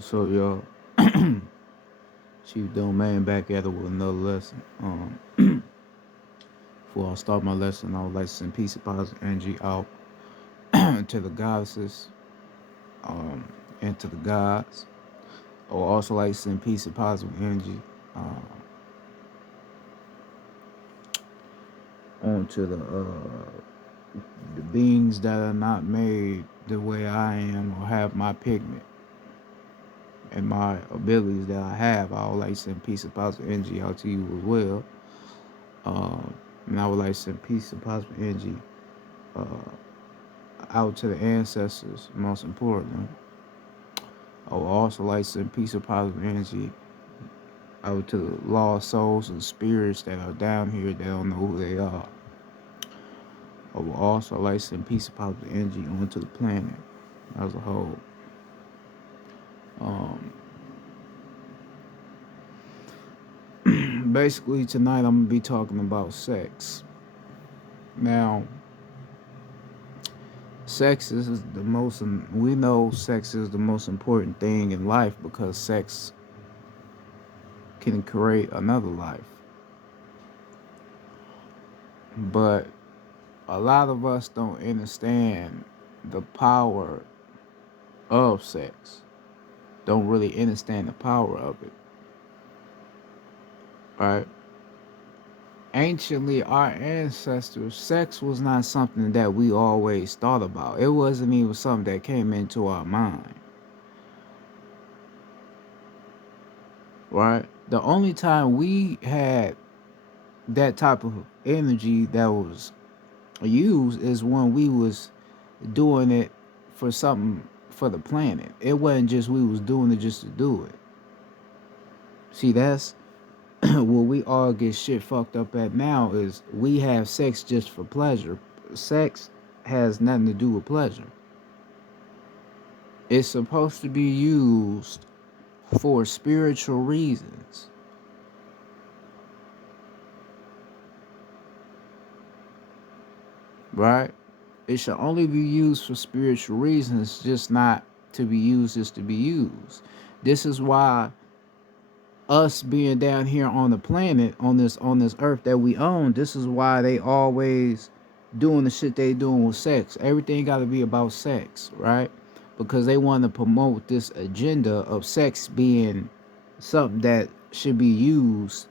So y'all, Chief Domain back at it with another lesson. Before I start my lesson, I would like to send peace and positive energy out to the goddesses, um, and to the gods. I would also like to send peace and positive energy onto the beings that are not made the way I am or have my pigment and my abilities that I have. I would like to send peace and positive energy out to you as well. And I would like to send peace and positive energy out to the ancestors, most importantly. I would also like to send peace and positive energy out to the lost souls and spirits that are down here that don't know who they are. I would also like to send peace and positive energy onto the planet as a whole. Um, Basically, tonight I'm going to be talking about sex. Now, sex is the most, we know sex is the most important thing in life because sex can create another life. But a lot of us don't understand the power of sex, don't really understand the power of it, right? Anciently, our ancestors, sex was not something that we always thought about. It wasn't even something that came into our mind, right? The only time we had that type of energy that was used is when we was doing it for something for the planet. It wasn't just we was doing it just to do it. See, that's what we all get shit fucked up at now is we have sex just for pleasure. Sex has nothing to do with pleasure. It's supposed to be used for spiritual reasons, right? It should only be used for spiritual reasons, just not to be used just to be used. This is why us being down here on the planet, on this earth that we own, this is why they always doing the shit they doing with sex. Everything got to be about sex, right? Because they want to promote this agenda of sex being something that should be used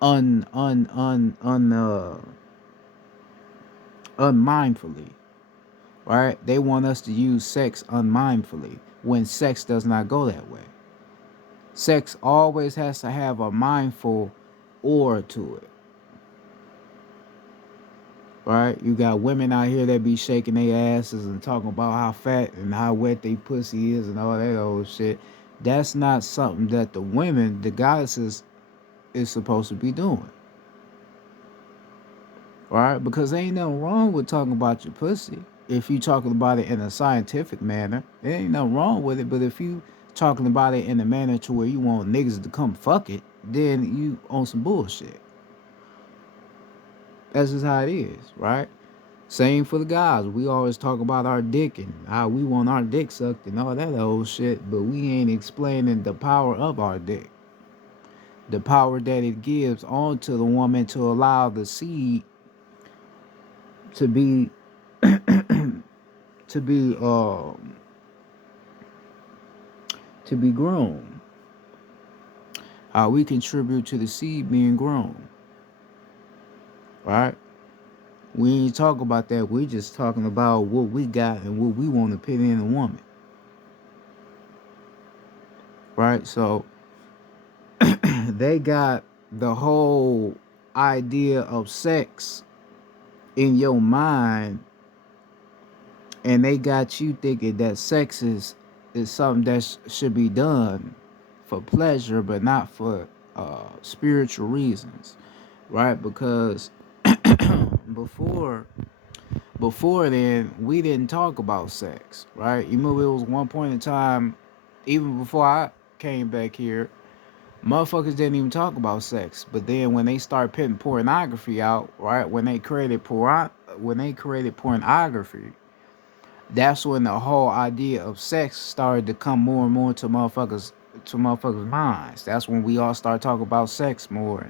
unmindfully, right? They want us to use sex unmindfully when sex does not go that way. Sex always has to have a mindful aura to it, right? You got women out here that be shaking their asses and talking about how fat and how wet they pussy is and all that old shit. That's not something that the women, the goddesses, is supposed to be doing, right? Because there ain't nothing wrong with talking about your pussy if you talking about it in a scientific manner. There ain't nothing wrong with it, but if you talking about it in a manner to where you want niggas to come fuck it, then you on some bullshit. That's just how it is, right? Same for the guys. We always talk about our dick and how we want our dick sucked and all that old shit, but we ain't explaining the power of our dick. The power that it gives onto the woman to allow the seed to be to be to be grown. How we contribute to the seed being grown. Right? We ain't talk about that. We just talking about what we got and what we want to put in a woman. Right? So they got the whole idea of sex in your mind, and they got you thinking that sex is something that should be done for pleasure but not for spiritual reasons, right? Because before before then we didn't talk about sex, right? You remember it was one point in time, even before I came back here, motherfuckers didn't even talk about sex. But then when they start putting pornography out, right? When they created pornography, That's when the whole idea of sex started to come more and more to motherfuckers minds. That's when we all start talking about sex more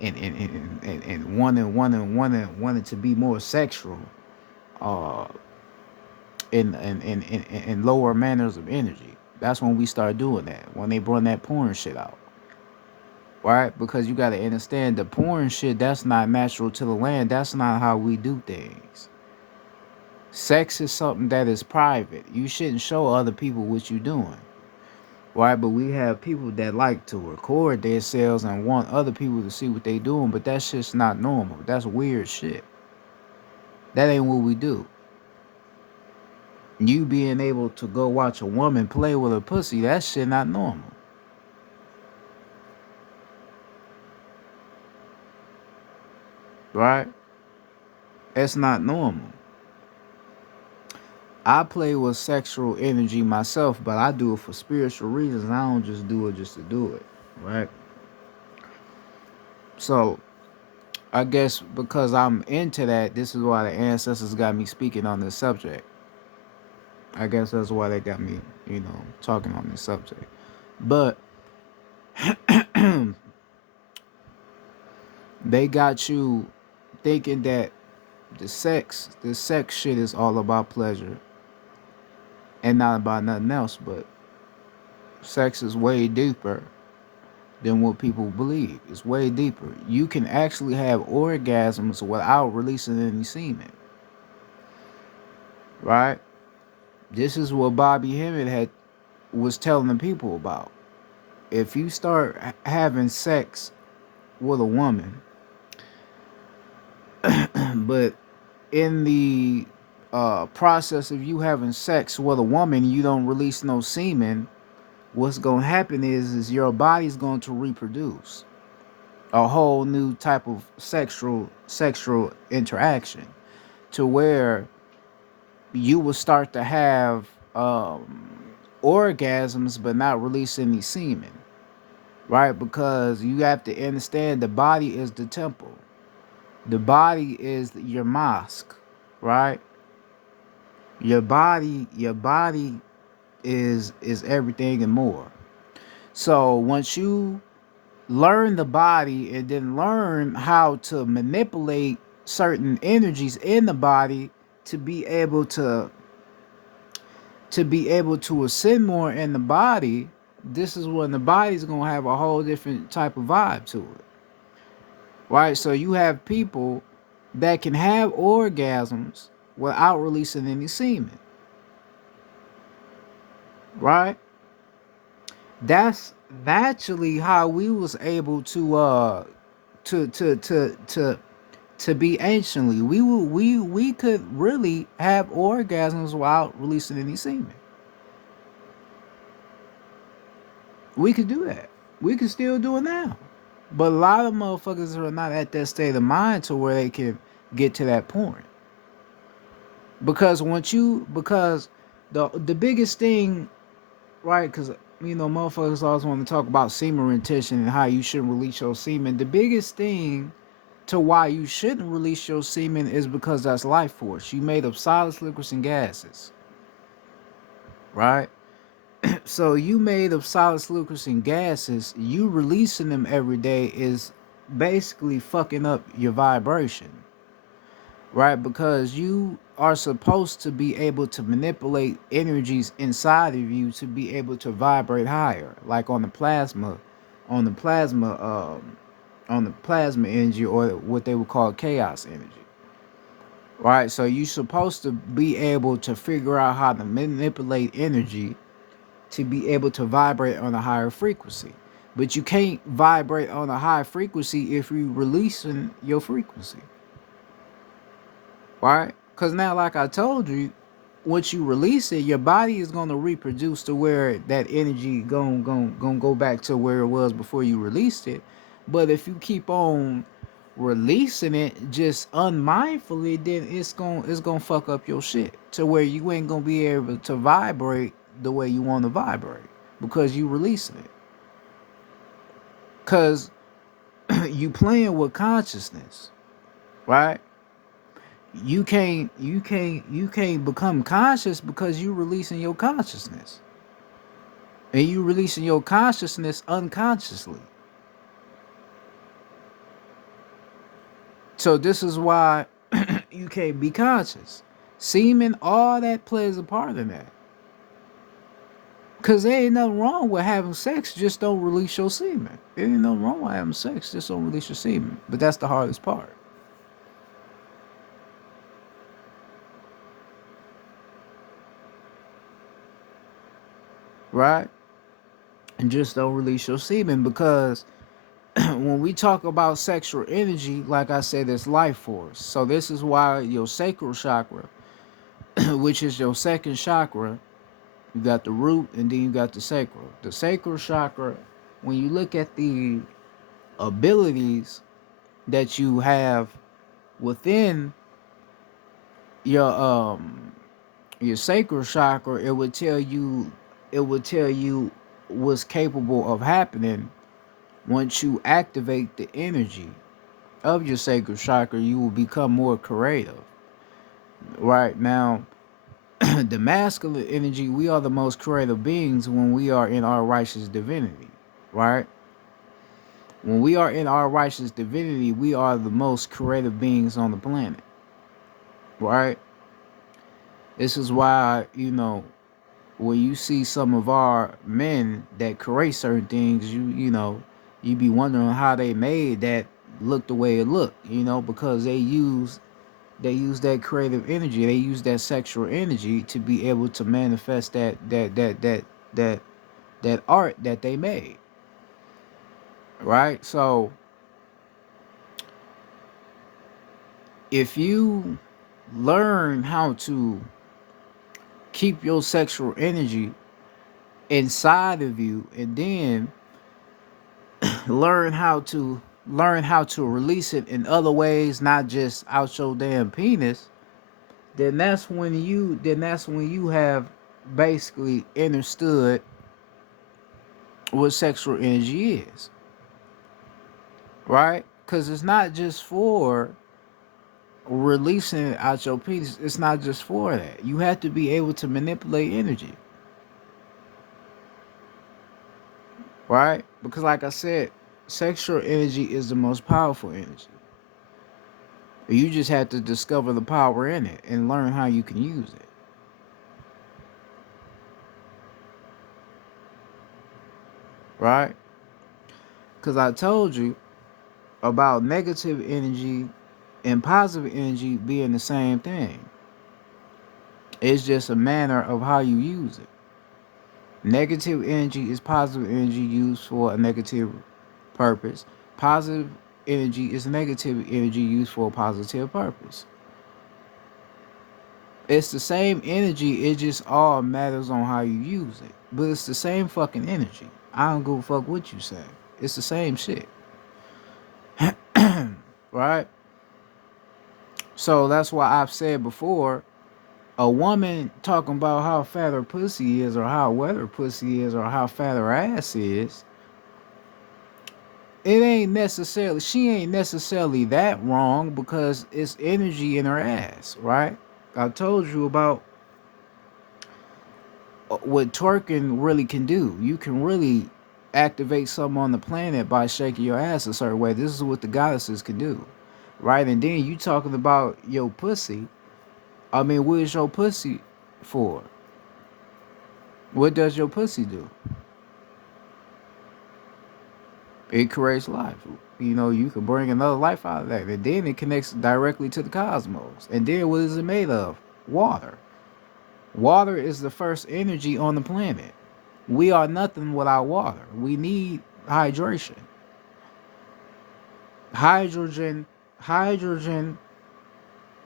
and wanting to be more sexual, uh in lower manners of energy. That's when we start doing that, when they bring that porn shit out, right? Because you got to understand, the porn shit, that's not natural to the land. That's not how we do things. Sex is something that is private. You shouldn't show other people what you're doing, right? But we have people that like to record themselves and want other people to see what they doing, but that shit's not normal. That's weird shit. That ain't what we do. You being able to go watch a woman play with a pussy, that shit not normal, right? It's not normal. I play with sexual energy myself, but I do it for spiritual reasons. I don't just do it just to do it, right? So I guess because I'm into that, this is why the ancestors got me speaking on this subject. I guess that's why they got me, talking on this subject. But they got you thinking that the sex shit is all about pleasure and not about nothing else. But sex is way deeper than what people believe. It's way deeper. You can actually have orgasms without releasing any semen, right? This is what Bobby Hemmett was telling the people about. If you start having sex with a woman, but in the process of you having sex with a woman, you don't release no semen, what's gonna happen is your body's going to reproduce a whole new type of sexual interaction, to where you will start to have orgasms but not release any semen, right? Because you have to understand, the body is the temple, the body is your mosque, right? Your body is everything and more. So once you learn the body and then learn how to manipulate certain energies in the body to be able to ascend more in the body, this is when the body's gonna have a whole different type of vibe to it, right? So you have people that can have orgasms without releasing any semen, right? That's naturally how we was able to to to to to be anciently. We could really have orgasms without releasing any semen. We could do that. We can still do it now. But a lot of motherfuckers are not at that state of mind to where they can get to that point. Because the biggest thing, right? Because motherfuckers always want to talk about semen retention and how you shouldn't release your semen. The biggest thing to why you shouldn't release your semen is because that's life force. You made of solids, liquids, and gases, right? So you made of solids, liquids, and gases. You releasing them every day is basically fucking up your vibration, right? Because you are supposed to be able to manipulate energies inside of you to be able to vibrate higher, like on the plasma, on the plasma energy, or what they would call chaos energy, right? So you're supposed to be able to figure out how to manipulate energy to be able to vibrate on a higher frequency. But you can't vibrate on a high frequency if you're releasing your frequency, right? Because now, like I told you, once you release it, your body is going to reproduce to where that energy gonna go back to where it was before you released it. But if you keep on releasing it just unmindfully, then it's gonna fuck up your shit to where you ain't gonna be able to vibrate the way you want to vibrate because you releasing it. Cause you playing with consciousness, right? You can't become conscious because you releasing your consciousness. And you releasing your consciousness unconsciously. So this is why you can't be conscious. Semen, all that plays a part in that. Cause there ain't nothing wrong with having sex, just don't release your semen. There ain't nothing wrong with having sex, just don't release your semen. But that's the hardest part. Right? And just don't release your semen because when we talk about sexual energy, like I said, it's life force. So this is why your sacral chakra, which is your second chakra, you got the root and then you got the sacral. The sacral chakra, when you look at the abilities that you have within your sacral chakra, it would tell you what's capable of happening once you activate the energy of your sacral chakra. You will become more creative. Right now, the masculine energy, we are the most creative beings when we are in our righteous divinity. Right? When we are in our righteous divinity, we are the most creative beings on the planet. Right? This is why, when you see some of our men that create certain things, you be wondering how they made that look the way it looked, because they use that creative energy, they use that sexual energy to be able to manifest that art that they made. Right? So if you learn how to keep your sexual energy inside of you and then learn how to release it in other ways, not just out your damn penis, then that's when you have basically understood what sexual energy is. Right? Because it's not just for releasing it out your penis. It's not just for that. You have to be able to manipulate energy. Right? Because like I said, sexual energy is the most powerful energy. You just have to discover the power in it and learn how you can use it. Right? Because I told you about negative energy and positive energy being the same thing. It's just a manner of how you use it. Negative energy is positive energy used for a negative purpose. Positive energy is negative energy used for a positive purpose. It's the same energy, it just all matters on how you use it. But it's the same fucking energy. I don't give a fuck what you say. It's the same shit. Right? So that's why I've said before, a woman talking about how fat her pussy is or how wet her pussy is or how fat her ass is, she ain't necessarily that wrong because it's energy in her ass, right? I told you about what twerking really can do. You can really activate something on the planet by shaking your ass a certain way. This is what the goddesses can do, right? And then you talking about your pussy. I mean, what is your pussy for? What does your pussy do? It creates life. You can bring another life out of that. And then it connects directly to the cosmos. And then what is it made of? Water. Water is the first energy on the planet. We are nothing without water. We need hydration. Hydrogen, hydrogen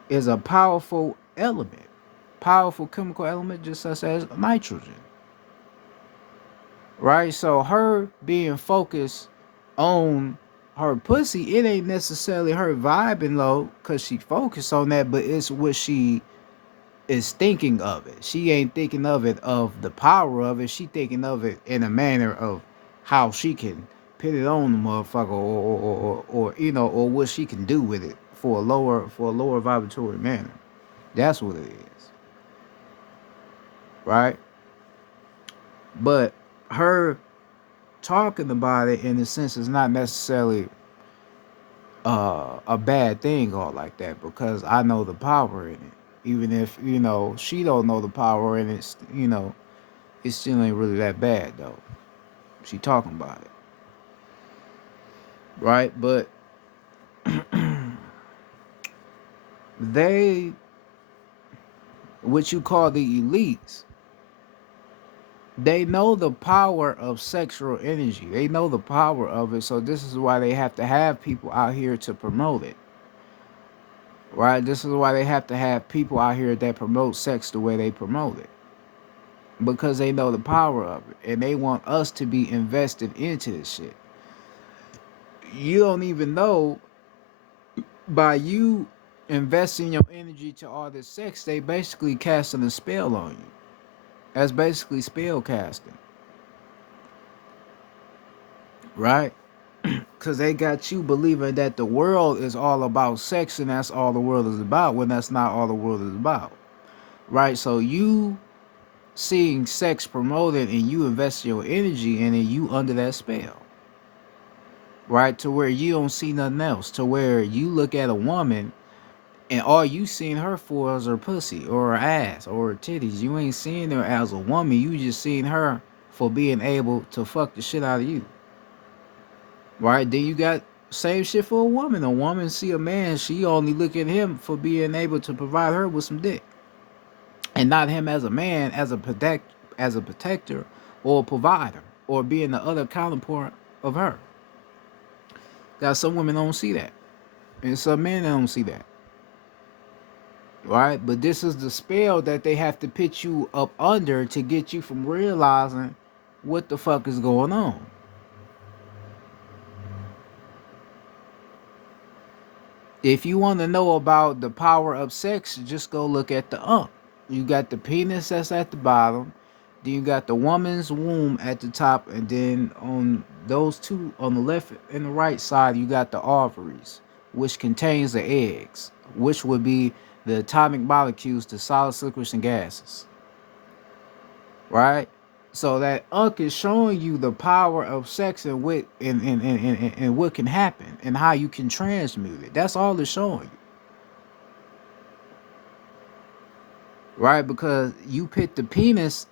is a powerful element, powerful chemical element, just such as nitrogen. Right? So her being focused on her pussy, it ain't necessarily her vibing low because she focused on that, but it's what she is thinking of it. She ain't thinking of it of the power of it. She thinking of it in a manner of how she can put it on the motherfucker or what she can do with it for a lower vibratory manner. That's what it is, right? But her talking about it in a sense is not necessarily a bad thing or like that, because I know the power in it. Even if she don't know the power in it, it still ain't really that bad though. She talking about it, right? But they, what you call the elites, they know the power of sexual energy. They know the power of it. So this is why they have to have people out here to promote it. Right? This is why they have to have people out here that promote sex the way they promote it. Because they know the power of it. And they want us to be invested into this shit. You don't even know, by you investing your energy to all this sex, they basically casting a spell on you. That's basically spell casting. Right? Because they got you believing that the world is all about sex and that's all the world is about, when that's not all the world is about. Right? So you seeing sex promoted and you invest your energy in it, you under that spell. Right? To where you don't see nothing else. To where you look at a woman and all you seen her for is her pussy or her ass or her titties. You ain't seeing her as a woman. You just seen her for being able to fuck the shit out of you. Right? Then you got same shit for a woman. A woman see a man, she only look at him for being able to provide her with some dick, and not him as a man, as a protector or a provider, or being the other counterpart of her. Got some women don't see that, and some men don't see that. Right? But this is the spell that they have to put you up under to get you from realizing what the fuck is going on. If you want to know about the power of sex, just go look at the ump. You got the penis that's at the bottom, then you got the woman's womb at the top, and then on those two, on the left and the right side, you got the ovaries, which contains the eggs, which would be the atomic molecules to solids, liquids, and gases. Right? So that unk is showing you the power of sex and what and what can happen and how you can transmute it. That's all it's showing you. Right? Because you put the penis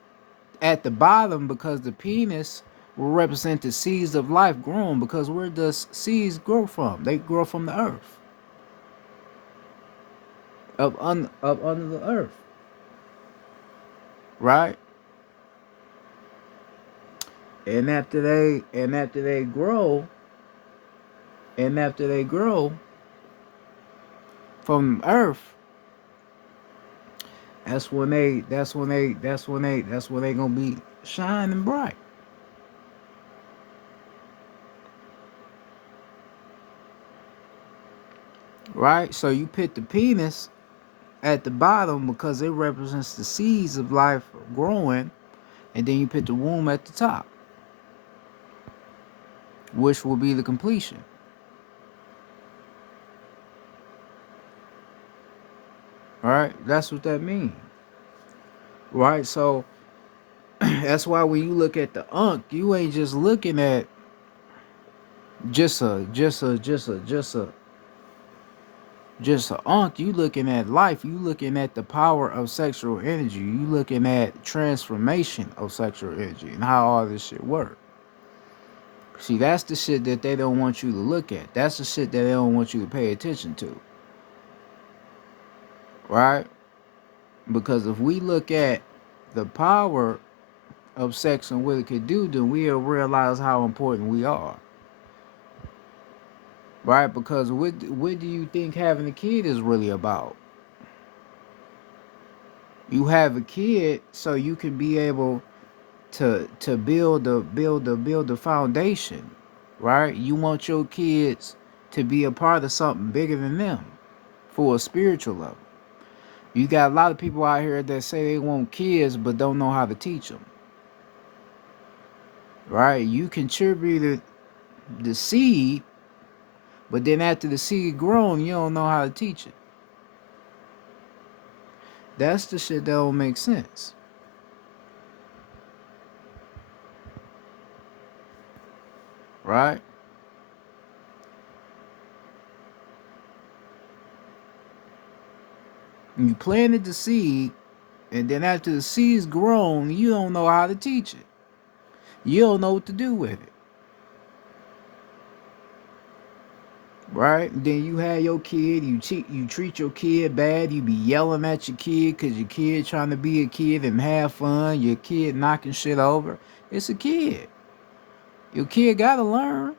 at the bottom, because the penis will represent the seeds of life grown. Because where does seeds grow from? They grow from the earth. Up under the earth. Right? And after they grow, from earth, that's when they gonna be shining bright. Right? So you put the penis at the bottom because it represents the seeds of life growing, and then you put the womb at the top, which will be the completion. All right? That's what that means. Right? So that's why when you look at the unk, you ain't just looking at just a unk. You looking at life. You looking at the power of sexual energy. You looking at transformation of sexual energy and how all this shit works. See, that's the shit that they don't want you to look at. That's the shit that they don't want you to pay attention to. Right? Because if we look at the power of sex and what it could do, then we'll realize how important we are. Right? Because what do you think having a kid is really about? You have a kid so you can be able to build the foundation. Right? You want your kids to be a part of something bigger than them, for a spiritual level. You got a lot of people out here that say they want kids but don't know how to teach them. Right? You contributed the seed, But then after the seed grown, you don't know how to teach it. That's the shit that don't make sense. Right? You planted the seed, and then after the seed's grown, you don't know how to teach it. You don't know what to do with it. Right? Then you have your kid, you treat your kid bad, you be yelling at your kid because your kid trying to be a kid and have fun, your kid knocking shit over. It's a kid. Your kid gotta learn.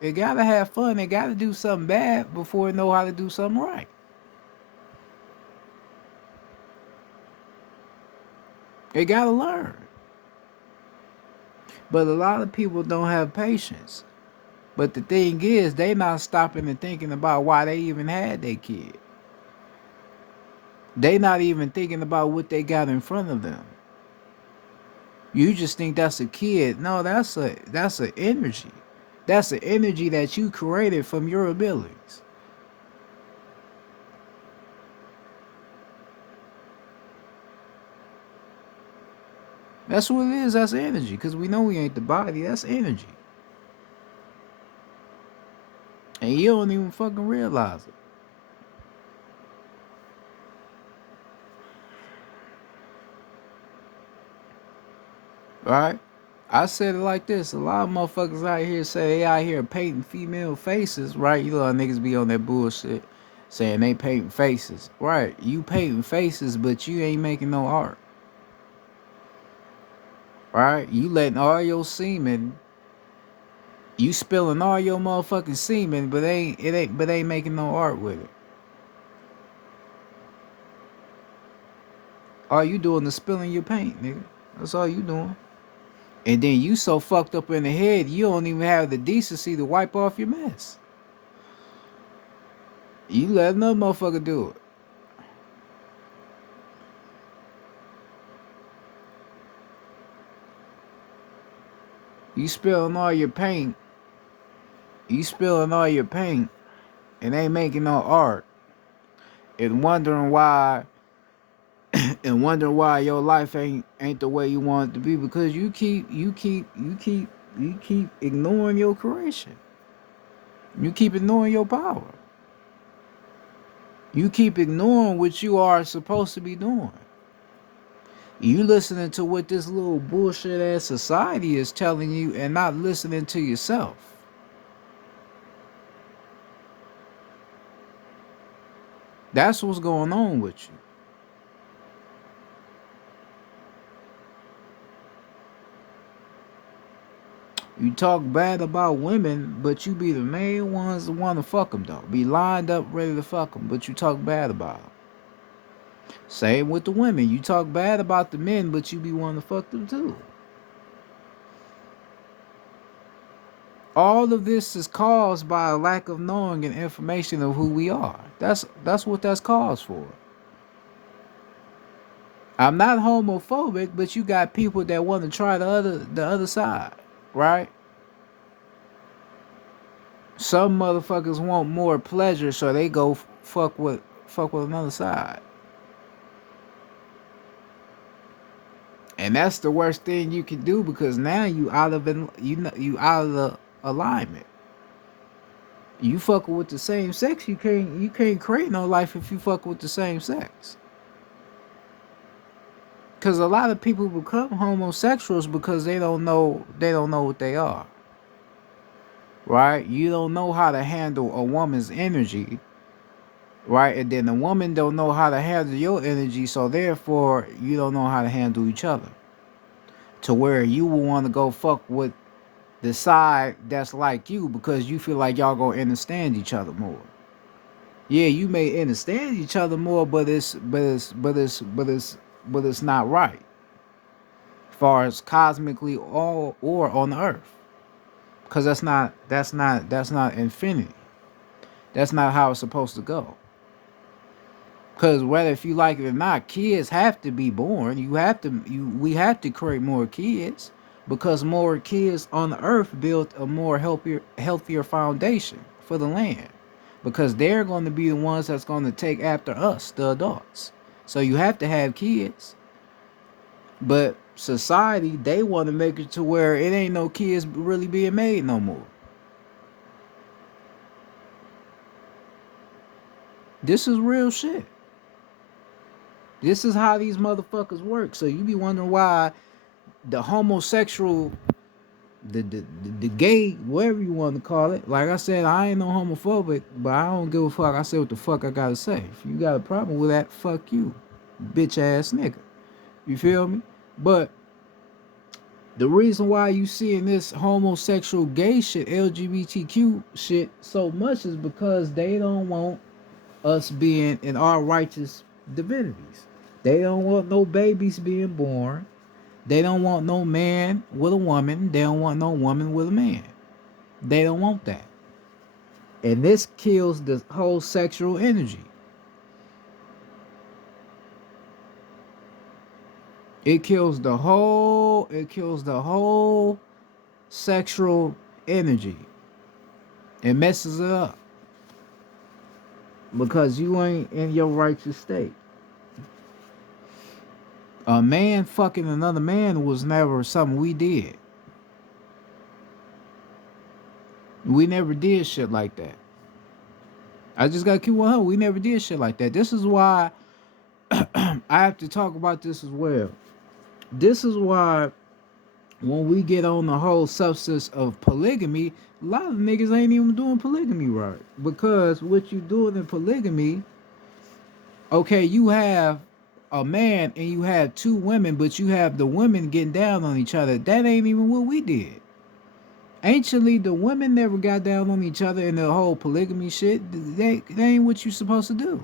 They gotta have fun. They gotta do something bad before they know how to do something right. They gotta learn. But a lot of people don't have patience. But the thing is, they not stopping and thinking about why they even had their kid. They not even thinking about what they got in front of them. You just think that's a kid. No, that's an energy. That's an energy that you created from your abilities. That's what it is. That's energy. Because we know we ain't the body. That's energy. And you don't even fucking realize it. Right? I said it like this. A lot of motherfuckers out here say they out here painting female faces, right? You know how niggas be on that bullshit saying they painting faces. Right. You painting faces, but you ain't making no art. Right? You letting all your semen, you spilling all your motherfucking semen, but ain't making no art with it. All you doing is spilling your paint, nigga. That's all you doing. And then you so fucked up in the head, you don't even have the decency to wipe off your mess. You let another motherfucker do it. You spilling all your paint. You spilling all your paint and ain't making no art. And wondering why your life ain't the way you want it to be because you keep ignoring your creation. You keep ignoring your power. You keep ignoring what you are supposed to be doing. You listening to what this little bullshit ass society is telling you and not listening to yourself. That's what's going on with you. You talk bad about women, but you be the main ones that want to fuck them though. Be lined up ready to fuck them, but you talk bad about them. Same with the women. You talk bad about the men, but you be wanting to fuck them too. All of this is caused by a lack of knowing and information of who we are. That's what that's caused for. I'm not homophobic, but you got people that want to try the other side, right? Some motherfuckers want more pleasure, so they go fuck with another side. And that's the worst thing you can do because now you out of the alignment. You fucking with the same sex, you can't create no life if you fuck with the same sex. Cause a lot of people become homosexuals because they don't know what they are. Right? You don't know how to handle a woman's energy, right? And then the woman don't know how to handle your energy, so therefore you don't know how to handle each other. To where you will want to go fuck with the side that's like you because you feel like y'all gonna understand each other more. Yeah, you may understand each other more, but it's not right. As far as cosmically or on the earth. Cause that's not infinity. That's not how it's supposed to go. Cause whether if you like it or not, kids have to be born. We have to create more kids because more kids on the earth build a more healthier foundation for the land, because they're going to be the ones that's going to take after us, the adults. So you have to have kids. But society, they want to make it to where it ain't no kids really being made no more. This is real shit. This is how these motherfuckers work. So you be wondering why the homosexual, the gay, whatever you want to call it. Like I said, I ain't no homophobic, but I don't give a fuck. I say what the fuck I gotta say. If you got a problem with that, fuck you, bitch ass nigga. You feel me? But the reason why you seeing this homosexual gay shit, LGBTQ shit so much is because they don't want us being in our righteous divinities. They don't want no babies being born. They don't want no man with a woman. They don't want no woman with a man. They don't want that. And this kills the whole sexual energy. It kills the whole sexual energy. It messes it up. Because you ain't in your righteous state. A man fucking another man was never something we did. We never did shit like that. I just gotta keep 100. We never did shit like that. This is why I have to talk about this as well. This is why when we get on the whole substance of polygamy, a lot of niggas ain't even doing polygamy right. Because what you doing in polygamy, okay, you have a man and you have two women, but you have the women getting down on each other. That ain't even what we did. Anciently, the women never got down on each other in the whole polygamy shit. That ain't what you supposed to do.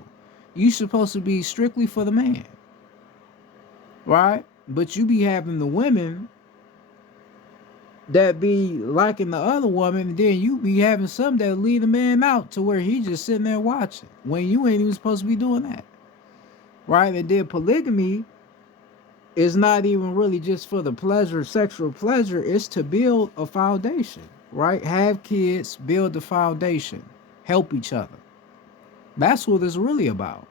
You supposed to be strictly for the man, right? But you be having the women that be liking the other woman, and then you be having some that lead the man out to where he just sitting there watching when you ain't even supposed to be doing that, right? And then polygamy is not even really just for the pleasure, sexual pleasure. It's to build a foundation, right? Have kids, build the foundation, help each other. That's what it's really about.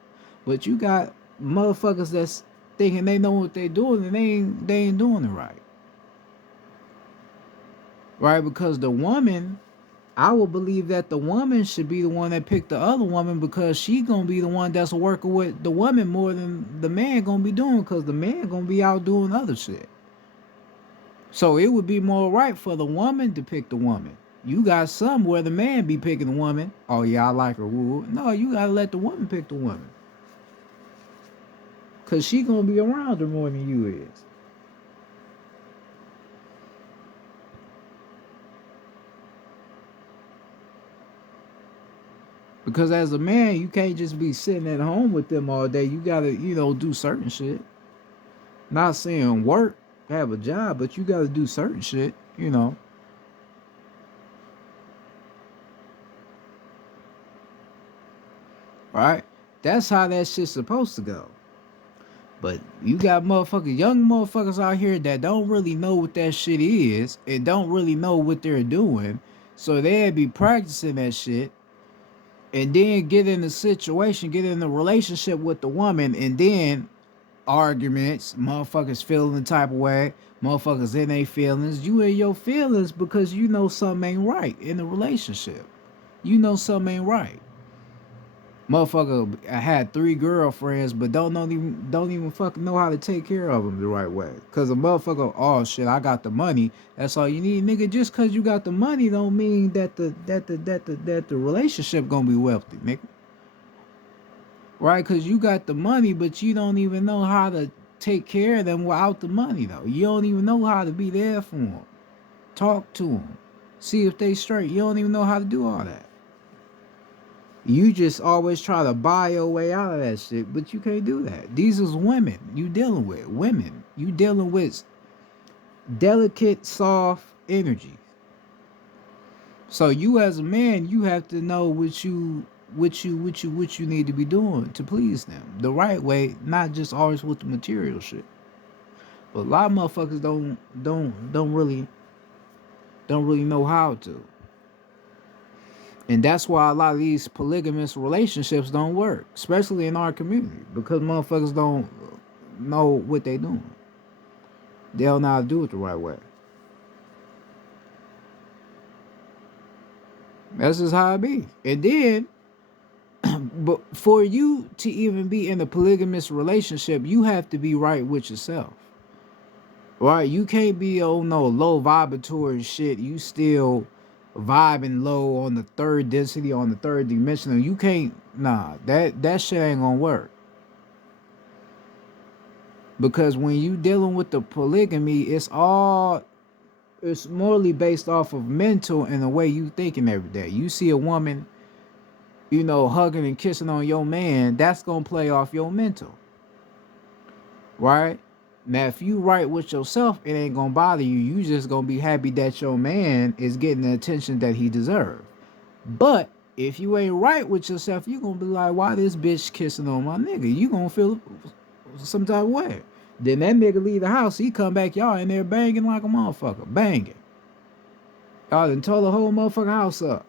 But you got motherfuckers that's thinking they know what they doing and they ain't doing it right. Right? Because the woman, I would believe that the woman should be the one that picked the other woman, because she gonna be the one that's working with the woman more than the man gonna be doing, because the man gonna be out doing other shit. So it would be more right for the woman to pick the woman. You got some where the man be picking the woman. Oh yeah, I like her. Woo. No, you gotta let the woman pick the woman, because she gonna be around her more than you is. Because as a man, you can't just be sitting at home with them all day. You gotta, do certain shit. Not saying work, have a job, but you gotta do certain shit. Right? That's how that shit's supposed to go. But you got young motherfuckers out here that don't really know what that shit is and don't really know what they're doing. So they'd be practicing that shit and then get in a situation, get in a relationship with the woman, and then arguments, motherfuckers feeling the type of way, motherfuckers in their feelings. You in your feelings because you know something ain't right in the relationship. You know something ain't right. Motherfucker, I had 3 girlfriends, but don't even fucking know how to take care of them the right way. Cause a motherfucker, oh shit, I got the money. That's all you need, nigga. Just cause you got the money, don't mean that the relationship gonna be wealthy, nigga. Right? Cause you got the money, but you don't even know how to take care of them without the money, though. You don't even know how to be there for them, talk to them, see if they straight. You don't even know how to do all that. You just always try to buy your way out of that shit, but you can't do that. These is women you dealing with. Women. You dealing with delicate, soft energy. So you as a man, you have to know what you need to be doing to please them. The right way, not just always with the material shit. But a lot of motherfuckers don't really know how to. And that's why a lot of these polygamous relationships don't work, especially in our community, because motherfuckers don't know what they doing. They don't know how to do it the right way. That's just how it be. And then, but for you to even be in a polygamous relationship, you have to be right with yourself. Right? You can't be on no low vibratory shit. You still vibing low on the third density, on the third dimensional. You can't, nah, that shit ain't gonna work. Because when you dealing with the polygamy, it's morally based off of mental and the way you thinking every day. You see a woman, hugging and kissing on your man, that's gonna play off your mental. Right? Now, if you right with yourself, it ain't gonna bother you. You just gonna be happy that your man is getting the attention that he deserves. But if you ain't right with yourself, you gonna be like, why this bitch kissing on my nigga? You gonna feel some type of way. Then that nigga leave the house, he come back, y'all in there banging like a motherfucker. Banging. Y'all done tore the whole motherfucking house up.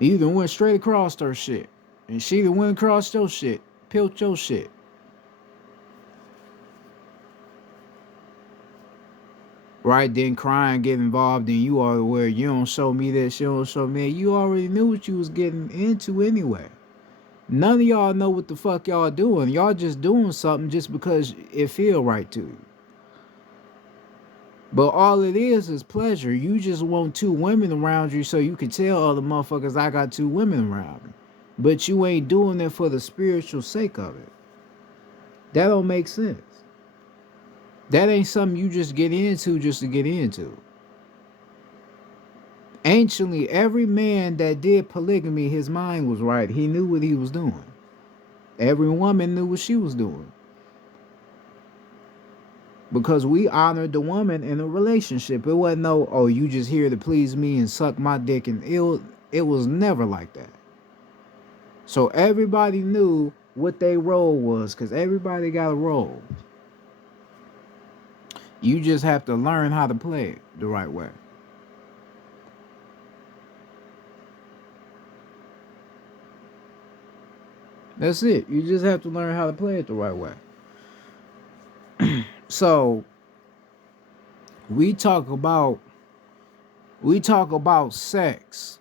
You done went straight across her shit. And she done went across your shit. Peeled your shit. Right, then crying, get involved, and you are aware you don't show me this, you don't show me that. You already knew what you was getting into anyway. None of y'all know what the fuck y'all doing. Y'all just doing something just because it feel right to you. But all it is pleasure. You just want two women around you so you can tell other motherfuckers I got two women around me. But you ain't doing it for the spiritual sake of it. That don't make sense. That ain't something you just get into just to get into. Anciently, every man that did polygamy, his mind was right. He knew what he was doing. Every woman knew what she was doing. Because we honored the woman in a relationship. It wasn't no, oh, you just here to please me and suck my dick. And it was never like that. So everybody knew what their role was, because everybody got a role. You just have to learn how to play it the right way. That's it. You just have to learn how to play it the right way. So we talk about sex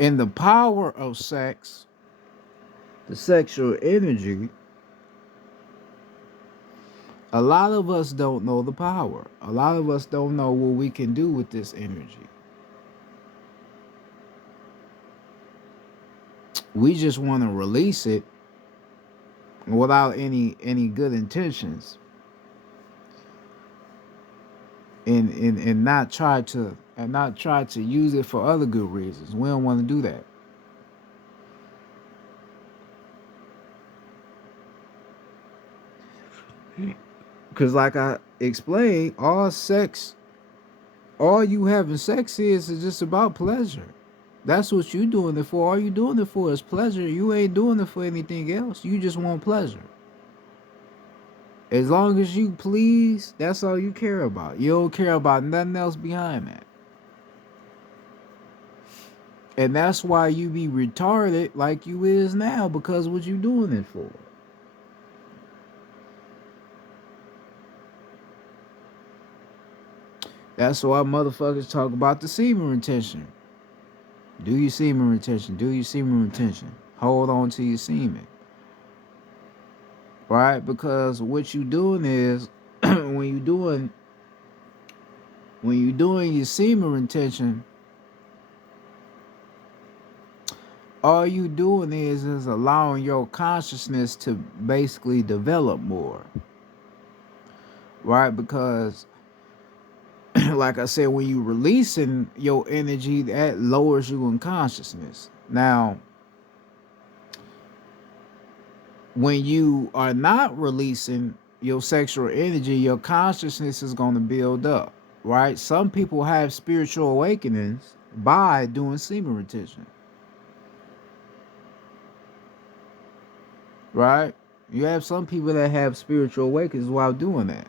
and the power of sex, the sexual energy. A lot of us don't know the power. A lot of us don't know what we can do with this energy. We just want to release it without any good intentions, and not try to use it for other good reasons. We don't want to do that. Because like I explained, all you having sex is just about pleasure. That's what you doing it for. All you doing it for is pleasure. You ain't doing it for anything else. You just want pleasure. As long as you please, that's all you care about. You don't care about nothing else behind that. And that's why you be retarded like you is now, because what you doing it for. That's why motherfuckers talk about the semen retention. Do your semen retention. Do your semen retention. Hold on to your semen. Right? Because what you doing is when you doing your semen retention, all you doing is allowing your consciousness to basically develop more. Right? Because like I said, when you releasing your energy, that lowers you in consciousness. Now, when you are not releasing your sexual energy, your consciousness is going to build up, right? Some people have spiritual awakenings by doing semen retention, right? You have some people that have spiritual awakenings while doing that.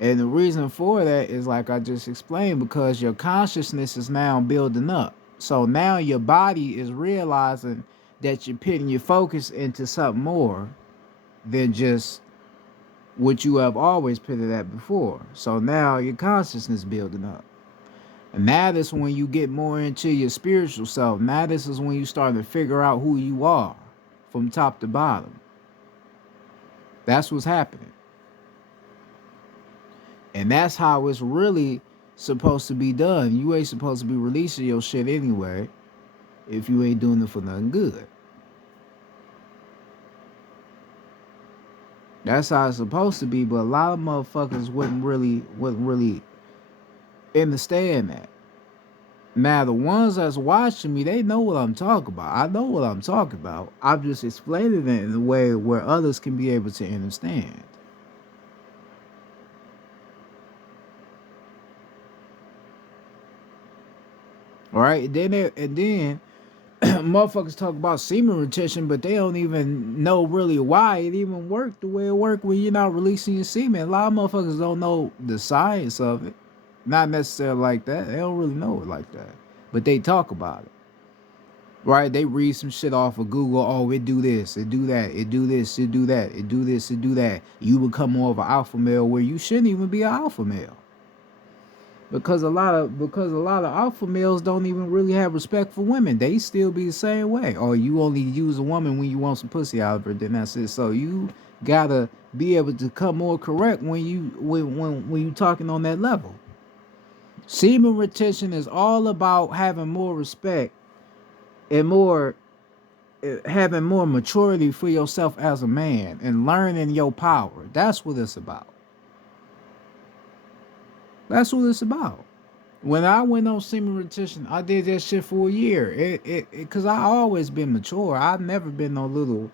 And the reason for that is like I just explained, because your consciousness is now building up. So now your body is realizing that you're putting your focus into something more than just what you have always put it at before. So now your consciousness building up. And now this is when you get more into your spiritual self. Now this is when you start to figure out who you are from top to bottom. That's what's happening. And that's how it's really supposed to be done. You ain't supposed to be releasing your shit anyway if you ain't doing it for nothing good. That's how it's supposed to be, but a lot of motherfuckers wouldn't really understand that. Now the ones that's watching me, they know what I'm talking about. I know what I'm talking about. I'm just explaining it in a way where others can be able to understand. All right, and then motherfuckers talk about semen retention, but they don't even know really why it even worked the way it worked when you're not releasing your semen. A lot of motherfuckers don't know the science of it. Not necessarily like that. They don't really know it like that. But they talk about it. Right? They read some shit off of Google. Oh, it do this, it do that, it do this, it do that, it do this, it do that. You become more of an alpha male where you shouldn't even be an alpha male. Because a lot of alpha males don't even really have respect for women. They still be the same way. Or you only use a woman when you want some pussy out of her, then that's it. So you gotta be able to come more correct when you talking on that level. Semen retention is all about having more respect and more having more maturity for yourself as a man and learning your power. That's what it's about. That's what it's about. When I went on semen retention, I did that shit for a year. Cause I always been mature. I've never been no little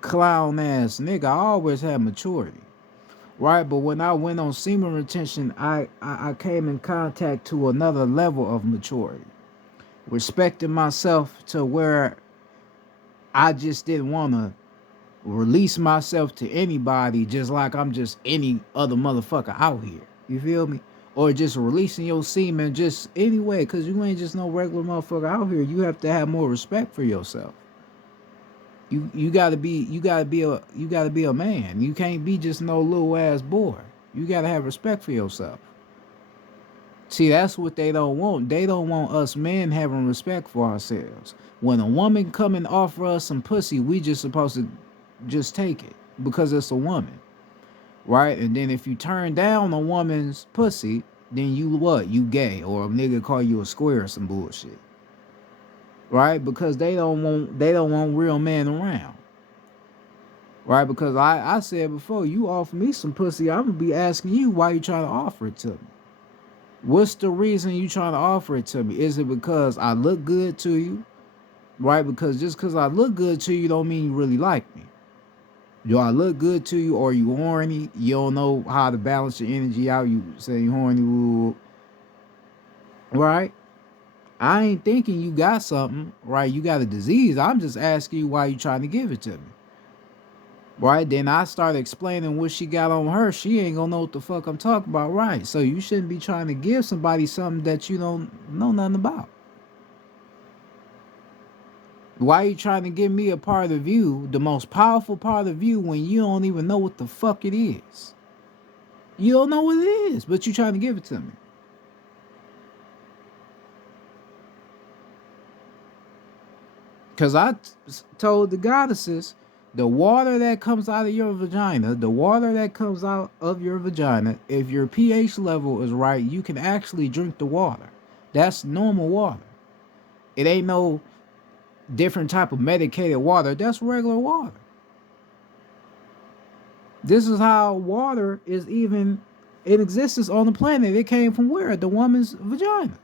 clown ass nigga. I always had maturity. Right? But when I went on semen retention, I came in contact to another level of maturity. Respecting myself to where I just didn't want to release myself to anybody just like I'm just any other motherfucker out here. You feel me? Or just releasing your semen just anyway, cause you ain't just no regular motherfucker out here. You have to have more respect for yourself. You gotta be a man. You can't be just no little ass boy. You gotta have respect for yourself. See, that's what they don't want. They don't want us men having respect for ourselves. When a woman come and offer us some pussy, we just supposed to just take it because it's a woman, right? And then if you turn down a woman's pussy, then you what? You gay, or a nigga call you a square or some bullshit, right? Because they don't want real men around, right? Because I said before, you offer me some pussy, I'm gonna be asking you why you trying to offer it to me. What's the reason you trying to offer it to me? Is it because I look good to you, right? Because just because I look good to you don't mean you really like me. Do I look good to you, or you horny? You don't know how to balance your energy out. You say you horny, right? I ain't thinking you got something, right? You got a disease. I'm just asking you why you trying to give it to me, right? Then I start explaining what she got on her. She ain't gonna know what the fuck I'm talking about, right? So you shouldn't be trying to give somebody something that you don't know nothing about. Why are you trying to give me a part of you, the most powerful part of you, when you don't even know what the fuck it is? You don't know what it is, but you trying to give it to me. Because told the goddesses, the water that comes out of your vagina, if your pH level is right, you can actually drink the water. That's normal water. It ain't no different type of medicated water. That's regular water. This is how water is even in existence on the planet. It came from where? The woman's vagina.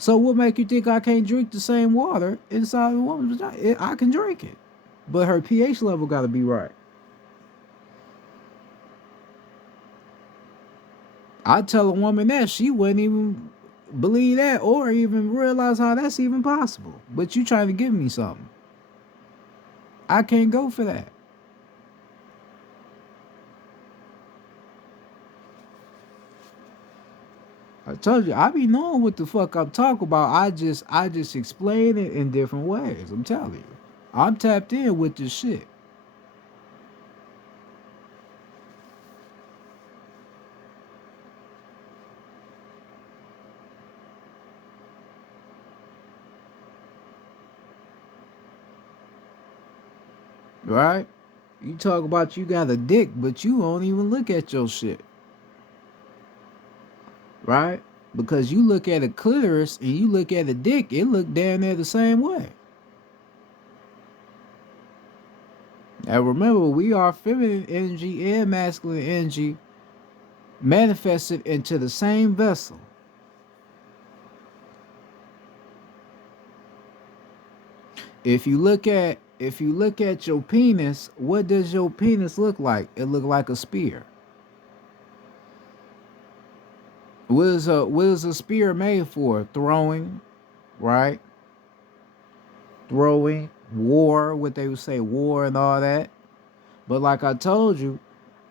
So what make you think I can't drink the same water inside the woman's vagina? I can drink it, but her pH level got to be right. I tell a woman that, she wouldn't even believe that or even realize how that's even possible. But you trying to give me something. I can't go for that. I told you, I be knowing what the fuck I'm talking about. I just explain it in different ways. I'm telling you. I'm tapped in with this shit. Right? You talk about you got a dick, but you won't even look at your shit. Right? Because you look at a clitoris and you look at a dick, it look damn near the same way. Now remember, we are feminine energy and masculine energy manifested into the same vessel. If you look at your penis, what does your penis look like? It look like a spear. What is a spear made for? Throwing, right? Throwing, war, what they would say, war and all that. But like I told you,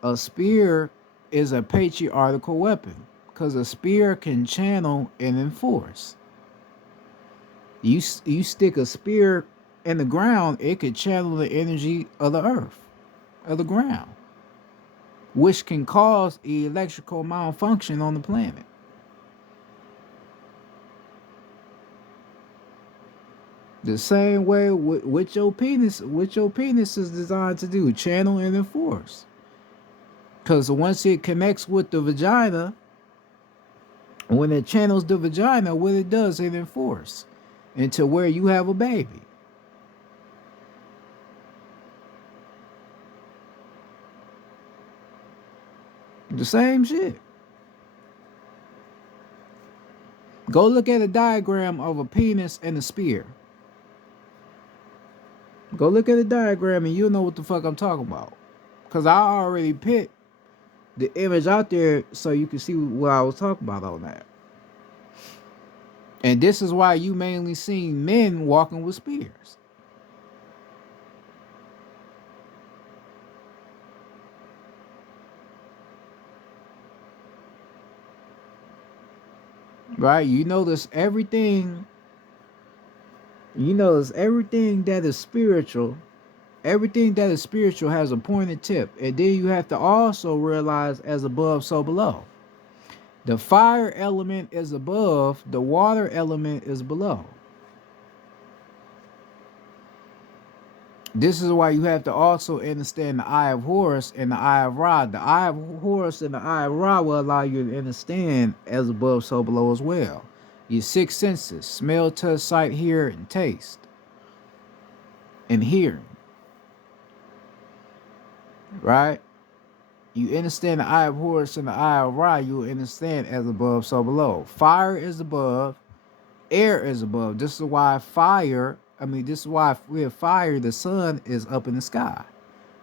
a spear is a patriarchal weapon because a spear can channel and enforce. You stick a spear in the ground, it could channel the energy of the earth, of the ground, which can cause electrical malfunction on the planet. The same way with your penis, is designed to do, channel and enforce. Because once it connects with the vagina, when it channels the vagina, what it does, it enforce into where you have a baby. The same shit. Go look at a diagram of a penis and a spear. Go look at a diagram and you'll know what the fuck I'm talking about. Because I already put the image out there so you can see what I was talking about on that. And this is why you mainly seen men walking with spears. Right? You notice everything that is spiritual. Everything that is spiritual has a pointed tip. And then you have to also realize, as above, so below. The fire element is above, the water element is below. This is why you have to also understand the eye of Horus and the eye of Ra. The eye of Horus and the eye of Ra will allow you to understand as above, so below as well. Your six senses: smell, touch, sight, hear, and taste. And hearing. Right? You understand the eye of Horus and the eye of Ra, you will understand as above, so below. Fire is above, air is above. This is why with fire, the sun is up in the sky.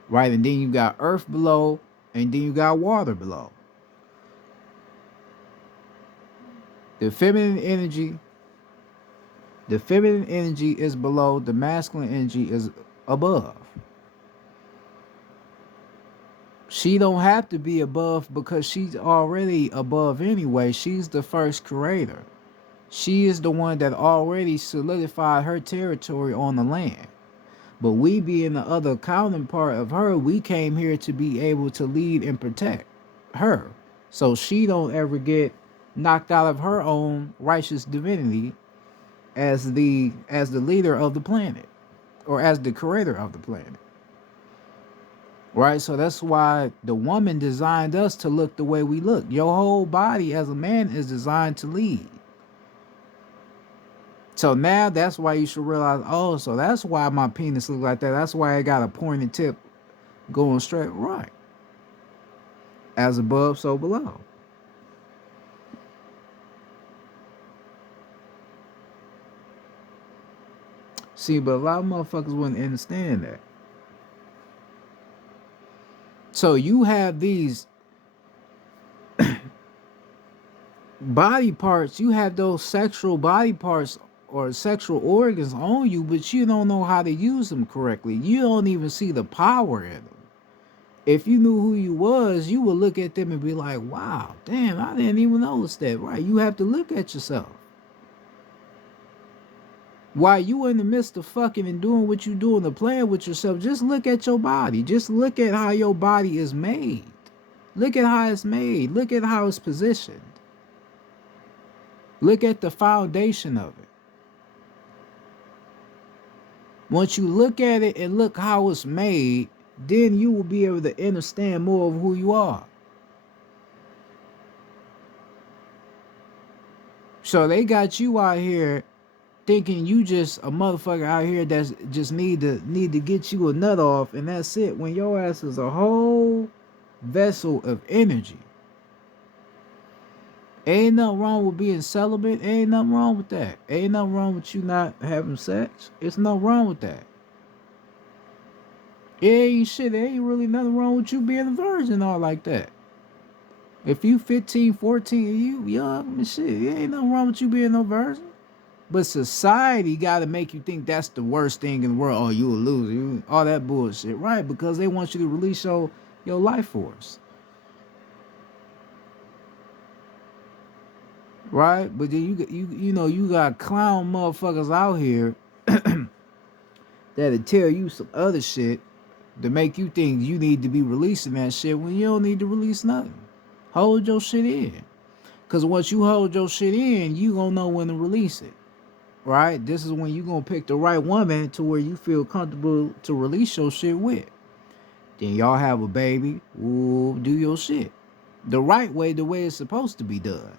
Right? And then you got earth below, and then you got water below. The feminine energy is below, the masculine energy is above. She don't have to be above because she's already above anyway. She's the first creator. She is the one that already solidified her territory on the land. But we, being the other counterpart of her, we came here to be able to lead and protect her, so she don't ever get knocked out of her own righteous divinity as the leader of the planet, or as the creator of the planet. Right? So that's why the woman designed us to look the way we look. Your whole body as a man is designed to lead. So now that's why you should realize, oh, so that's why my penis looks like that. That's why it got a pointed tip going straight. Right. As above, so below. See, but a lot of motherfuckers wouldn't understand that. So you have these body parts, you have those sexual body parts or sexual organs on you, but you don't know how to use them correctly. You don't even see the power in them. If you knew who you was, you would look at them and be like, wow, damn, I didn't even notice that. Right? You have to look at yourself. While you in the midst of fucking and doing what you doing and playing with yourself, just look at your body. Just look at how your body is made. Look at how it's made. Look at how it's positioned. Look at the foundation of it. Once you look at it and look how it's made, then you will be able to understand more of who you are. So they got you out here thinking you just a motherfucker out here that's just need to get you a nut off, and that's it, when your ass is a whole vessel of energy. Ain't nothing wrong with being celibate. Ain't nothing wrong with that. Ain't nothing wrong with you not having sex. It's nothing wrong with that. It ain't shit. There ain't really nothing wrong with you being a virgin all like that. If you 15, 14, you young and shit, it ain't nothing wrong with you being no virgin. But society got to make you think that's the worst thing in the world. Oh, you a loser. You, all that bullshit. Right, because they want you to release your life force. Right? But then you know, you got clown motherfuckers out here that'll tell you some other shit to make you think you need to be releasing that shit when you don't need to release nothing. Hold your shit in. Because once you hold your shit in, you gonna know when to release it. Right? This is when you gonna pick the right woman to where you feel comfortable to release your shit with. Then y'all have a baby. Ooh, do your shit. The right way, the way it's supposed to be done.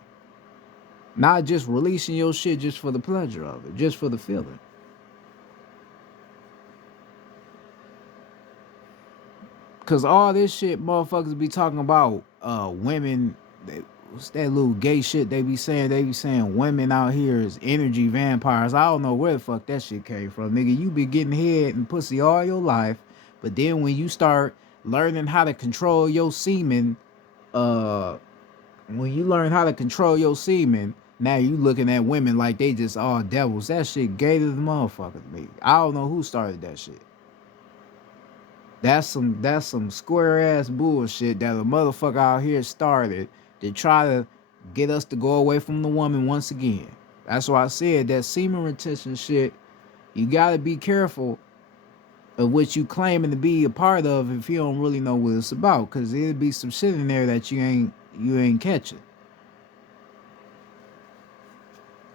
Not just releasing your shit just for the pleasure of it, just for the feeling. Cause all this shit motherfuckers be talking about women, what's that little gay shit they be saying? They be saying women out here is energy vampires. I don't know where the fuck that shit came from. Nigga, you been getting head and pussy all your life, but then when you start learning how to control your semen, when you learn how to control your semen, now you looking at women like they just all devils. That shit gay to the motherfucker to me. I don't know who started that shit. That's some square ass bullshit that a motherfucker out here started to try to get us to go away from the woman once again. That's why I said that semen retention shit, you gotta be careful of what you claiming to be a part of if you don't really know what it's about. Cause there'll be some shit in there that you ain't catching.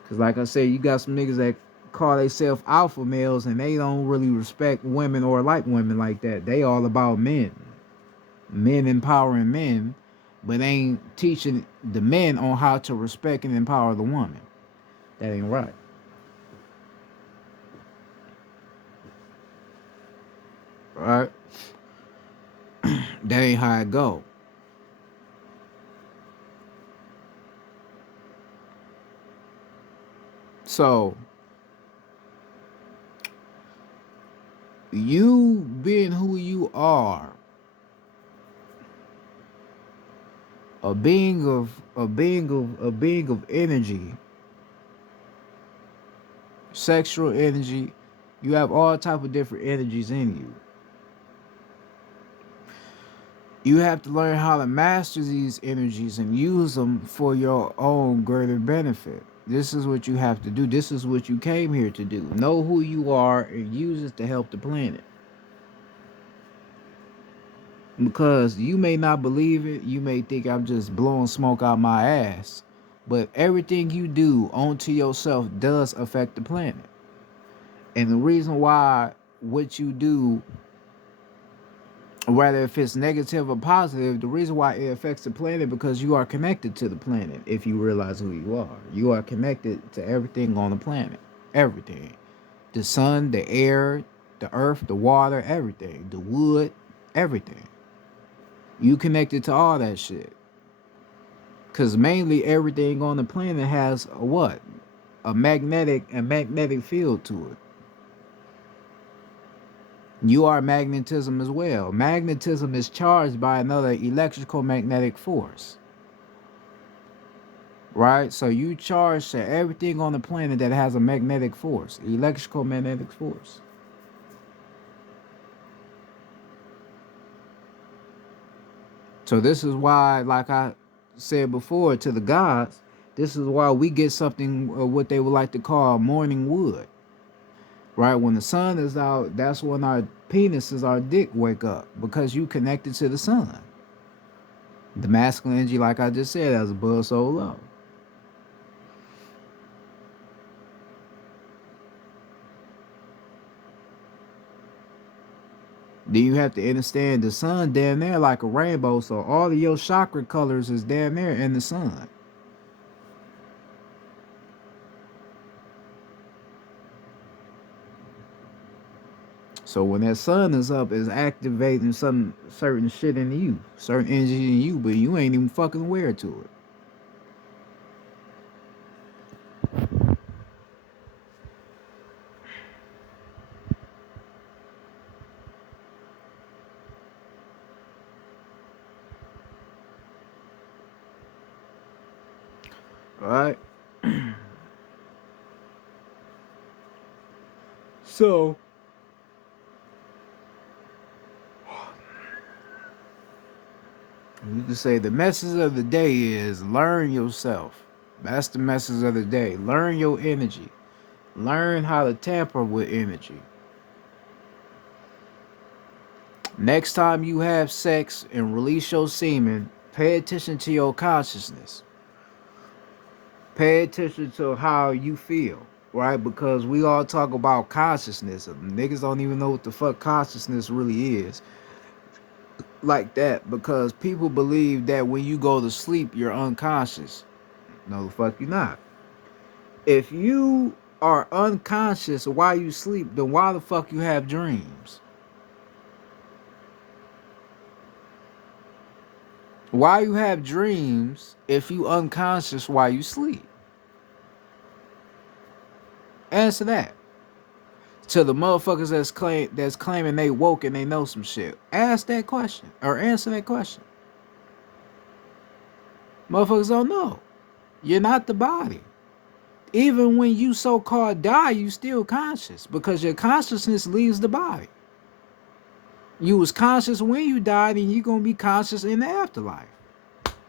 Cause like I said, you got some niggas that call themselves alpha males and they don't really respect women or like women like that. They all about men. Men empowering men, but ain't teaching the men on how to respect and empower the woman. That ain't right. Right? That ain't how it go. So you being who you are, a being of energy, sexual energy, you have all type of different energies in you. You have to learn how to master these energies and use them for your own greater benefit. This is what you have to do. This is what you came here to do. Know who you are and use it to help the planet. Because you may not believe it, you may think I'm just blowing smoke out my ass. But everything you do onto yourself does affect the planet. And the reason why what you do, whether if it's negative or positive, the reason why it affects the planet because you are connected to the planet. If you realize who you are connected to everything on the planet. Everything. The sun, the air, the earth, the water, everything. The wood, everything. You connected to all that shit. Because mainly everything on the planet has a what? A magnetic field to it. You are magnetism as well. Magnetism is charged by another electrical magnetic force. Right? So you charge to everything on the planet that has a magnetic force, electrical magnetic force. So this is why, like I said before to the gods, this is why we get something what they would like to call morning wood. Right? When the sun is out, that's when our penises, our dick wake up because you connected to the sun. The masculine energy, like I just said, as above, so low. Then you have to understand the sun damn near like a rainbow, so all of your chakra colors is damn near in the sun. So when that sun is up, it's activating some certain shit in you, certain energy in you, but you ain't even fucking aware to it. Alright? So you can say the message of the day is learn yourself. That's the message of the day. Learn your energy. Learn how to tamper with energy. Next time you have sex and release your semen, pay attention to your consciousness. Pay attention to how you feel, right? Because we all talk about consciousness. Niggas don't even know what the fuck consciousness really is. Like that, because people believe that when you go to sleep, you're unconscious. No, the fuck you're not. If you are unconscious while you sleep, then why the fuck you have dreams? Why you have dreams if you unconscious while you sleep? Answer that. To the motherfuckers that's claiming they woke and they know some shit. Ask that question or answer that question. Motherfuckers don't know. You're not the body. Even when you so-called die, you still conscious because your consciousness leaves the body. You was conscious when you died and you gonna be conscious in the afterlife.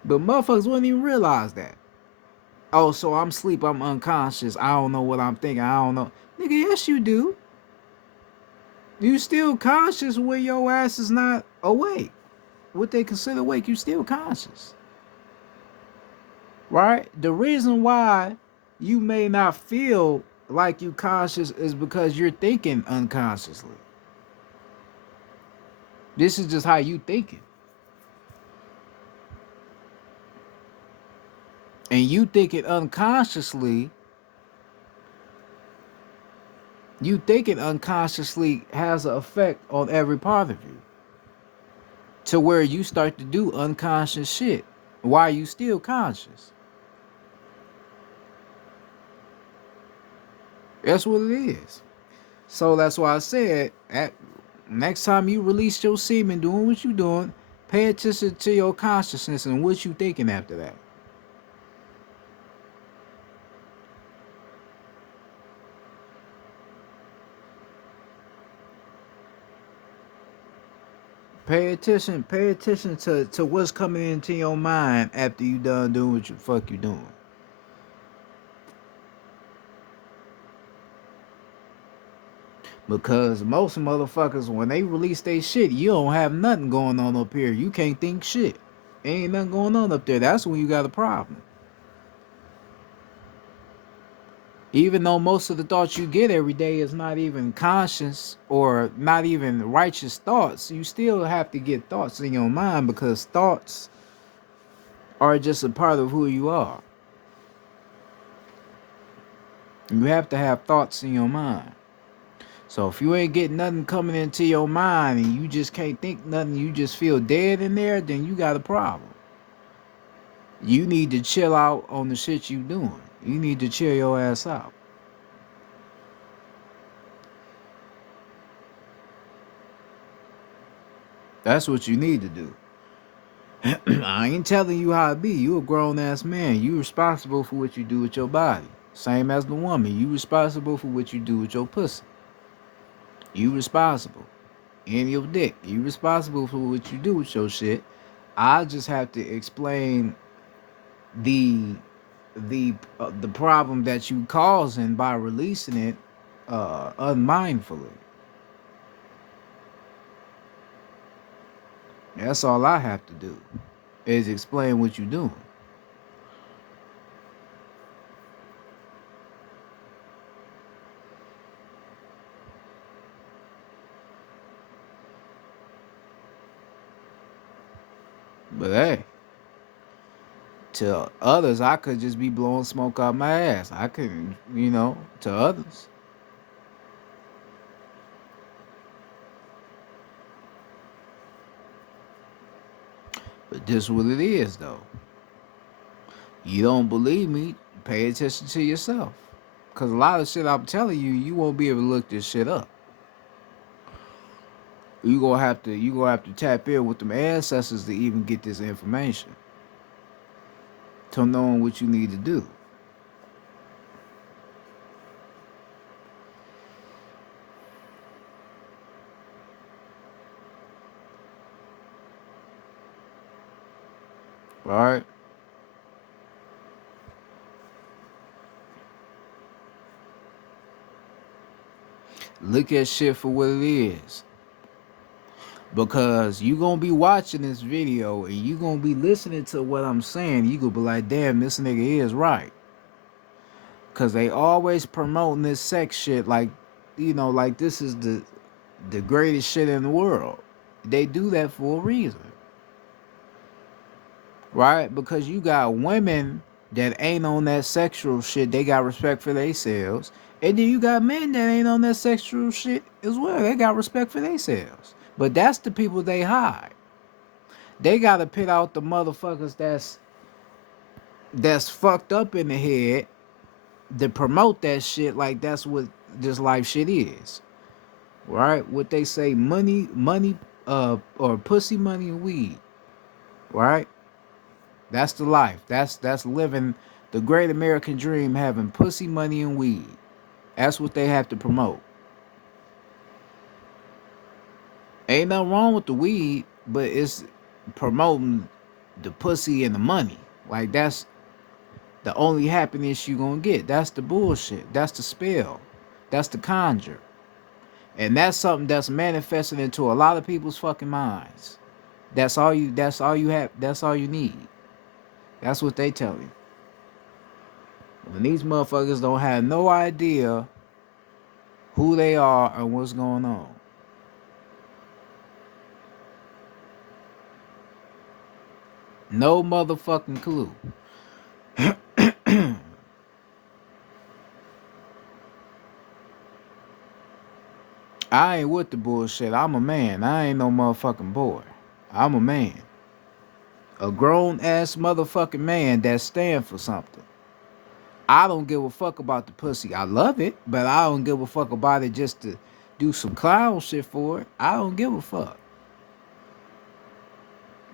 But motherfuckers wouldn't even realize that. Oh, so I'm asleep, I'm unconscious. I don't know what I'm thinking. I don't know. Nigga, yes you do. You still conscious when your ass is not awake. What they consider awake, you still conscious. Right? The reason why you may not feel like you conscious is because you're thinking unconsciously. This is just how you thinking. And you thinking unconsciously, has an effect on every part of you. To where you start to do unconscious shit while you still conscious. That's what it is. So that's why I said, next time you release your semen doing what you doing, pay attention to your consciousness and what you thinking after that. Pay attention to what's coming into your mind after you done doing what you fuck you doing. Because most motherfuckers, when they release their shit, you don't have nothing going on up here. You can't think shit. Ain't nothing going on up there. That's when you got a problem. Even though most of the thoughts you get every day is not even conscious or not even righteous thoughts, you still have to get thoughts in your mind because thoughts are just a part of who you are. You have to have thoughts in your mind. So if you ain't getting nothing coming into your mind and you just can't think nothing, you just feel dead in there, then you got a problem. You need to chill out on the shit you doing. You need to chill your ass out. That's what you need to do. I ain't telling you how it be. You a grown ass man. You responsible for what you do with your body. Same as the woman. You responsible for what you do with your pussy. You responsible. And your dick. You responsible for what you do with your shit. I just have to explain the the problem that you causing by releasing it unmindfully. That's all I have to do is explain what you're doing. But hey, to others, I could just be blowing smoke out my ass. I couldn't, to others. But this is what it is, though. You don't believe me? Pay attention to yourself. Because a lot of shit I'm telling you, you won't be able to look this shit up. You gonna have to tap in with them ancestors to even get this information. To knowing what you need to do. All right. Look at shit for what it is. Because you gonna be watching this video and you gonna be listening to what I'm saying. You gonna be like, damn, this nigga is right. Cause they always promoting this sex shit like, like this is the greatest shit in the world. They do that for a reason. Right? Because you got women that ain't on that sexual shit, they got respect for themselves. And then you got men that ain't on that sexual shit as well. They got respect for themselves. But that's the people they hide. They gotta pit out the motherfuckers that's fucked up in the head to promote that shit like that's what this life shit is. Right? What they say, money, or pussy, money, and weed. Right? That's the life. That's living the great American dream, having pussy, money, and weed. That's what they have to promote. Ain't nothing wrong with the weed, but it's promoting the pussy and the money. Like that's the only happiness you gonna get. That's the bullshit. That's the spell. That's the conjure. And that's something that's manifested into a lot of people's fucking minds. That's all you have, that's all you need. That's what they tell you. When these motherfuckers don't have no idea who they are and what's going on. No motherfucking clue. I ain't with the bullshit. I'm a man. I ain't no motherfucking boy. I'm a man. A grown ass motherfucking man that stand for something. I don't give a fuck about the pussy. I love it, but I don't give a fuck about it just to do some clown shit for it. I don't give a fuck.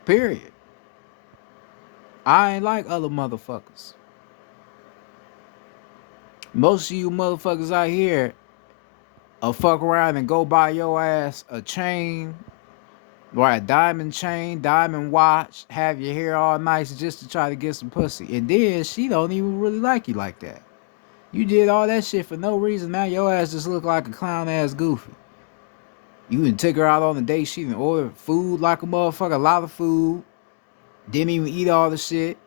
Period. I ain't like other motherfuckers. Most of you motherfuckers out here fuck around and go buy your ass a chain, or a diamond chain, diamond watch, have your hair all nice just to try to get some pussy. And then she don't even really like you like that. You did all that shit for no reason. Now your ass just look like a clown ass goofy. You done took her out on a date. She done ordered food like a motherfucker, a lot of food. Didn't even eat all the shit,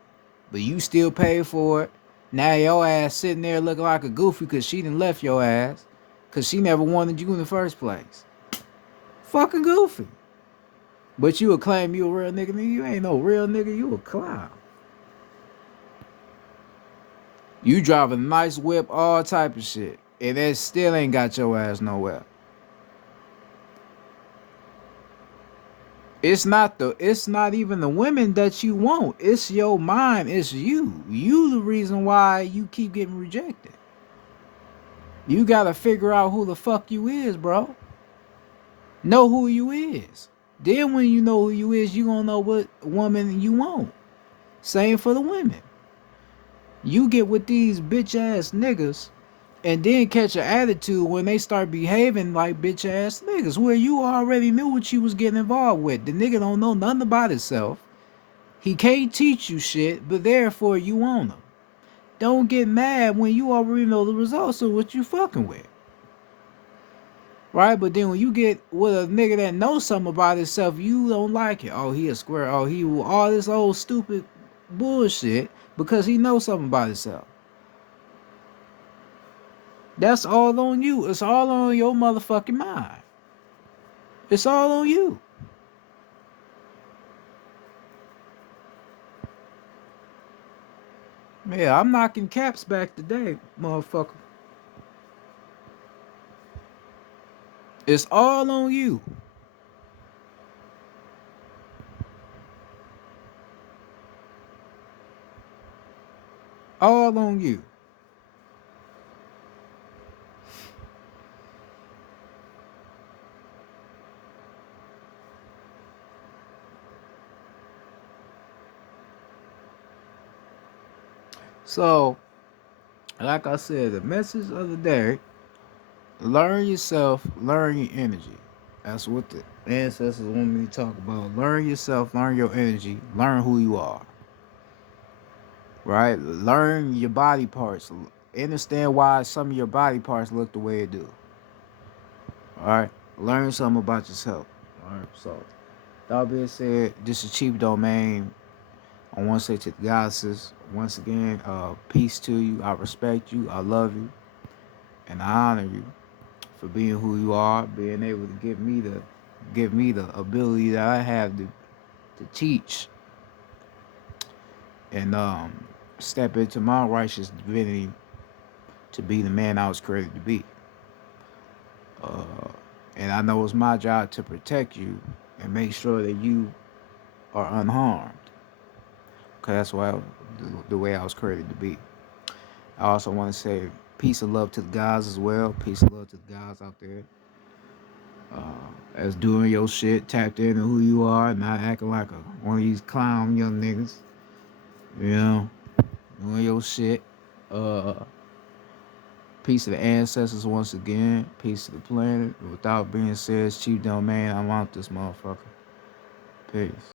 but you still paid for it. Now your ass sitting there looking like a goofy because she done left your ass because she never wanted you in the first place. Fucking goofy. But you would claim you a real nigga. You ain't no real nigga. You a clown. You driving a nice whip, all type of shit, and that still ain't got your ass nowhere. It's not even the women that you want. It's your mind. It's you. You the reason why you keep getting rejected. You gotta figure out who the fuck you is, bro. Know who you is. Then when you know who you is, you gonna know what woman you want. Same for the women. You get with these bitch ass niggas and then catch an attitude when they start behaving like bitch ass niggas, where you already knew what you was getting involved with. The nigga don't know nothing about himself. He can't teach you shit, but therefore you want him. Don't get mad when you already know the results of what you fucking with. Right? But then when you get with a nigga that knows something about himself, you don't like it. Oh, he a square. Oh, he all this old stupid bullshit because he knows something about himself. That's all on you. It's all on your motherfucking mind. It's all on you. Yeah, I'm knocking caps back today, motherfucker. It's all on you. All on you. So, like I said, the message of the day: learn yourself, learn your energy. That's what the ancestors want me to talk about. Learn yourself, learn your energy, learn who you are. Right? Learn your body parts. Understand why some of your body parts look the way it do. All right? Learn something about yourself. All right? So, that being said, this is Chief Domain. I want to say to the goddesses, once again, peace to you. I respect you. I love you. And I honor you for being who you are, being able to give me the ability that I have to teach and step into my righteous divinity to be the man I was created to be. And I know it's my job to protect you and make sure that you are unharmed. Because that's why the way I was created to be. I also want to say peace and love to the guys as well. Peace and love to the guys out there. As doing your shit, tapped into who you are, not acting like one of these clown young niggas. You know, doing your shit. Uh, Peace to the ancestors once again. Peace to the planet. Without being said, Chief Domain, I'm out this motherfucker. Peace.